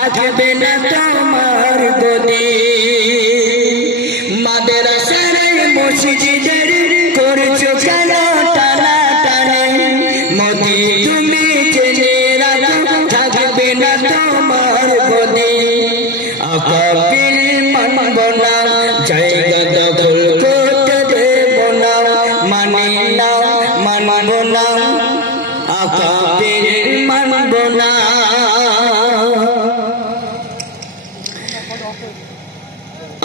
থাকবে না তোমার গদি মাদ্রাসার মসজিদের করছ কেন টানা টানি? মোদি, তুমি জেনে রাখো, থাকবে না তোমার গদি আকাবিল মানব না, জায়গা দখল করতে দেব না। মানি না, মানব না আকাবিল মানব না।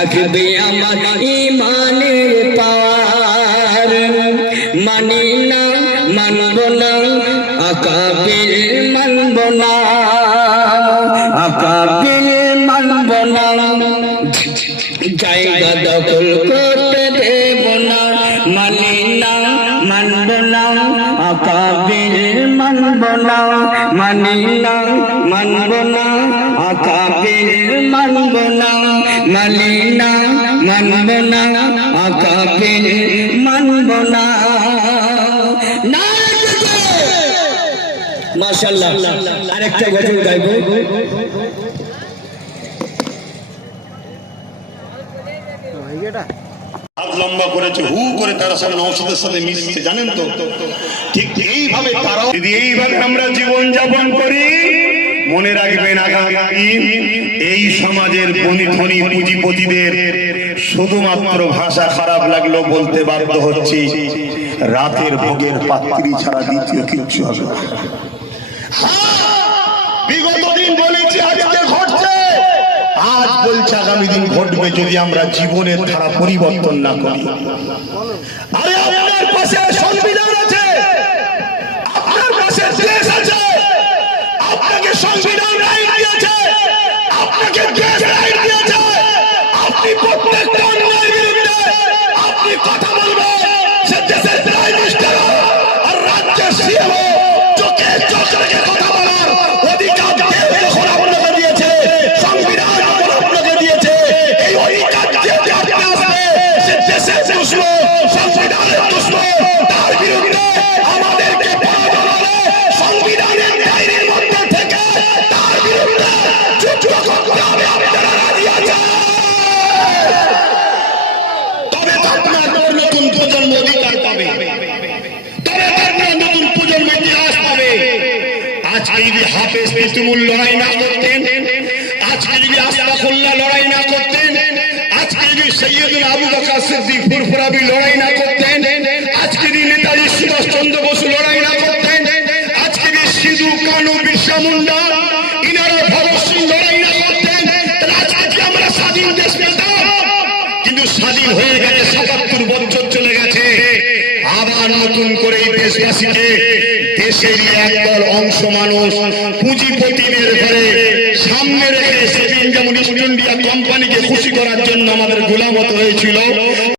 থাকবে আমার ইমানের পাওয়ার। মানি না, মানব না, আকাবিল মানব না। আকাবিল মানব না। জায়গা দখল করতে দেব না। মানি না, মানব না, আকাবিল মানব না মানি না মানব না মানব না মানি না মানব না মানব না আরেকটা গজল লম্বা করেছে, হু করে তারা সব সাথে মিশছে, জানেন তো? ঠিক এইভাবে তারাও যদি এইভাবে আমরা জীবন যাপন করি মনে রাখবেন আগামী এই সমাজের পুঁজিপতিদের শুধুমাত্র ভাষা খারাপ লাগল বলতে বাধ্য হচ্ছি। রাতের ভোগের পাত্রী ছাড়া দ্বিতীয় কিচ্ছু হবে বিগত দিন বলেছি আজকে ঘটছে। আজ বলছে আগামী দিন ঘটবে ঘটবে যদি আমরা জীবনের ধারা পরিবর্তন না করি। আরে আপনার পাশে সংবিধান হাফেজ পেতুমুল লড়াই না করতেন, আজকে যদি আস্তাফুল্লাহ লড়াই না করতেন, আজকে যদি সৈয়দুল আবু বকর সিদ্দিক ফুরফুরাবি লড়াই না করতেন, আজকে যদি নেতাজি সুভাষ চন্দ্র বসু লড়াই না করতেন, আজকে যদি সিধু কানু বিরসা মুন্ডা ইনারা ভগৎ সিং লড়াই না করতেন আজকে আমরা স্বাধীন দেশ পেতাম কিন্তু স্বাধীন হয়ে গেছে সাতাত্তর বছর চলে গেছে। আবার নতুন করে এই দেশবাসীকে দেশেরই একদল অংশ মানুষ পুঁজিপতিদের ঘরে সামনে রেখে সেদিন যেমন ইস্ট ইন্ডিয়া কোম্পানিকে খুশি করার জন্য আমাদের গোলামত হয়েছিল